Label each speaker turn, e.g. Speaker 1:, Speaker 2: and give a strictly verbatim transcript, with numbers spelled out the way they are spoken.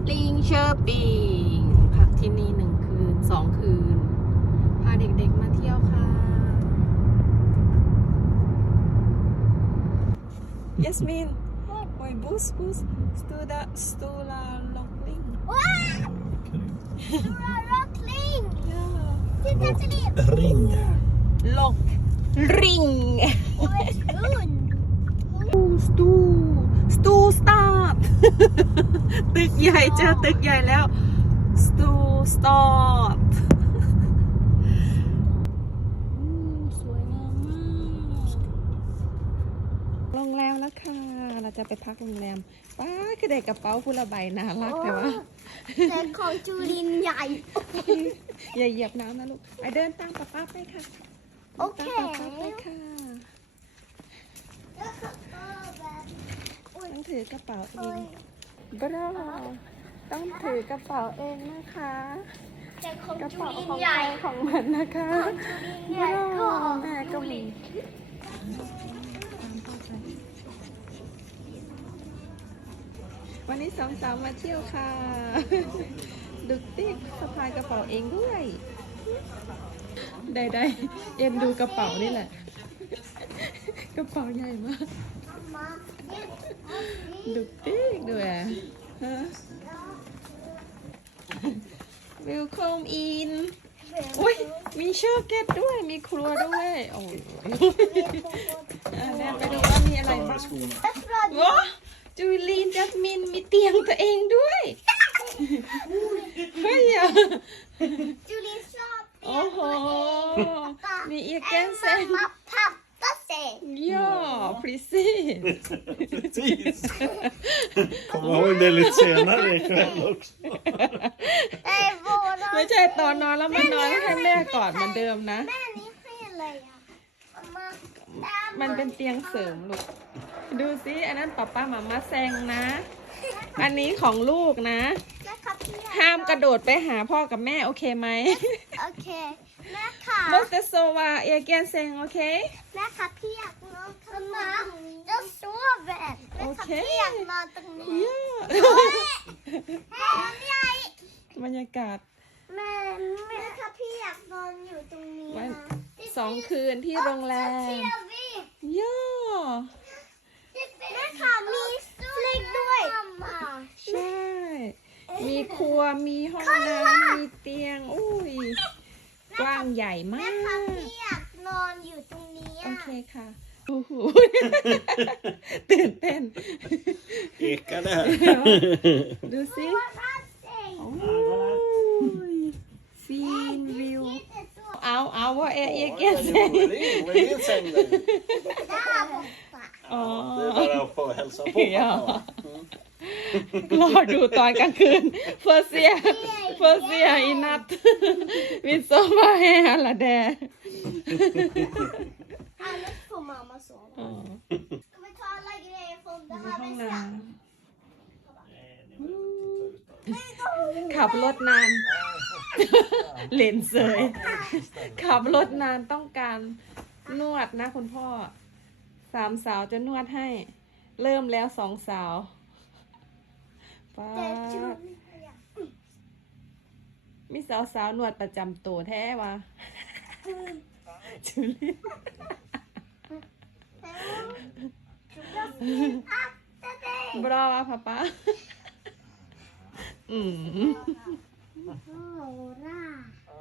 Speaker 1: ลิงเชอร์ปิงพักที่นี่หนึ่งคืนสองคืนพาเด็กๆมาเที่ยวค่ะยัสมินโอ้ยบูสบูสสตูดาสตูลาล็อกลิง
Speaker 2: ว้าวล็อกลิงที่จะจะรีบ
Speaker 3: Ring.
Speaker 1: ล็อกริง
Speaker 2: โอ้ยรุ่น
Speaker 1: สตูสตูสตาร์ทตึกใหญ่เจอตึกใหญ่แล้วสตูสตาร์ทสวยงามมากโรงแรมแล้วค่ะเราจะไปพักโรงแรมป้าคือเด็กกระเป๋าผู้ละใบน่ารักเลยวะ
Speaker 2: แต่ของจูรินใหญ่
Speaker 1: อย่าเหยียบน้ำนะลูกไอเดินตามป้าป้าไปค่ะ
Speaker 2: โอเค
Speaker 1: ตามป้าป้าไปค่ะต้องถือกระเป๋าเองบรอต้องถือกระเป๋าเองนะคะ
Speaker 2: แต่ของ
Speaker 1: กระ
Speaker 2: จู
Speaker 1: เป๋า
Speaker 2: ริน
Speaker 1: ของ
Speaker 2: ใหญ่
Speaker 1: ใครของมันนะคะ
Speaker 2: ของจูรินใหญ่ก็
Speaker 1: แม่ก็มีวันนี้สองสาวมาเที่ยวค่ะดุกติ๊กสะพายกระเป๋าเองด้วยได้ๆเอ็นดูกระเป๋านี่แหละ กระเป๋าใหญ่มากดุกติ๊กด้วยอ่ะฮะ Welcome in อุ้ยมีเชอร์เก็ตด้วย มีครัวด้วย โอ้ยอ่ะแนนไปดูว่ามีอะไรบ้างว้าจูลีนจัสมินมีเตียงตัวเองด้วยเฮ้ยอ่ะ
Speaker 2: จูรินชอบ
Speaker 1: โอ้โห มีเอียแกนเซน
Speaker 2: มาพับก็เสร็จ
Speaker 1: ย่อพริซี่
Speaker 3: Precis. Kom ihåg det lite senare ikväll också.
Speaker 2: ไอ้โบนะ
Speaker 1: ไม่ใช่ตอนนอนแล้วมานอนให้แม่กอดเหมือนเดิมนะ
Speaker 2: แม่นี่ให้อะไรอ่ะมา
Speaker 1: มันเป็นเตียงเสริมลูก ดูสิ อันนั้นป๊าป้ามาม่าแซงนะ อันนี้ของลูกนะ
Speaker 2: แม่ครับพี่
Speaker 1: ห้ามกระโดดไปหาพ่อกับแม่โอเคไหม
Speaker 2: โอเคแม่ค่ะ
Speaker 1: มสเตโซวาเอเกนเซงโอเค
Speaker 2: แม่ครับพี่อยากนอนตรงนี้จะซัวแบบแม่ครับพี่อยากนอนตรงนี้
Speaker 1: ย่า
Speaker 2: แม่ใหญ่
Speaker 1: บรรยากาศ
Speaker 2: แม่แม่ครับพี่อยากนอนอยู่ตรงนี้
Speaker 1: วัน
Speaker 2: นะ
Speaker 1: สองคืนที่โรงแรม ย่า
Speaker 2: แม่ค่ะมีฟลิกด้วย
Speaker 1: ใช่ มีครัว มีห้องน้ำ มีเตียง อุ้ย กว้างใหญ่มา
Speaker 2: แม่ค่ะ
Speaker 1: ก
Speaker 2: พี่อยากนอนอยู่ตรงนี้
Speaker 1: โอ
Speaker 2: อ่ะ
Speaker 1: เคค่ะโอ้โห ตื่นเต้น
Speaker 3: Ekar det här?
Speaker 1: ดูสิโอ้ยฟีนวิว เอาเอาว่าเอเอเกนเซง
Speaker 3: Det är din säng där.
Speaker 1: อ๋อ
Speaker 3: Det är bara att få hälsa på
Speaker 1: อย่า
Speaker 3: pappa.
Speaker 1: รอดูตอนกลางคืนเฟอร์เซียเฟอร์เซียอินัทมิโซมาเฮฮาลาแด
Speaker 2: Alla får mamma sova.
Speaker 1: อ๋อ
Speaker 2: Ska vi ta alla grejer från det
Speaker 1: ห้
Speaker 2: här
Speaker 1: อง
Speaker 2: väskan?
Speaker 1: น้ำขับรถนาน เลนเซยขับรถนานต้องการนวดนะคุณพ่อ สามสาวจะนวดให้ เริ่มแล้วสองสาวป้า
Speaker 2: Det är Julia.
Speaker 1: มีสาวสาวๆหนวดประจำตัวแท้วะจูเลีย
Speaker 2: Akta dig!
Speaker 1: บราวะป้าป้าอืม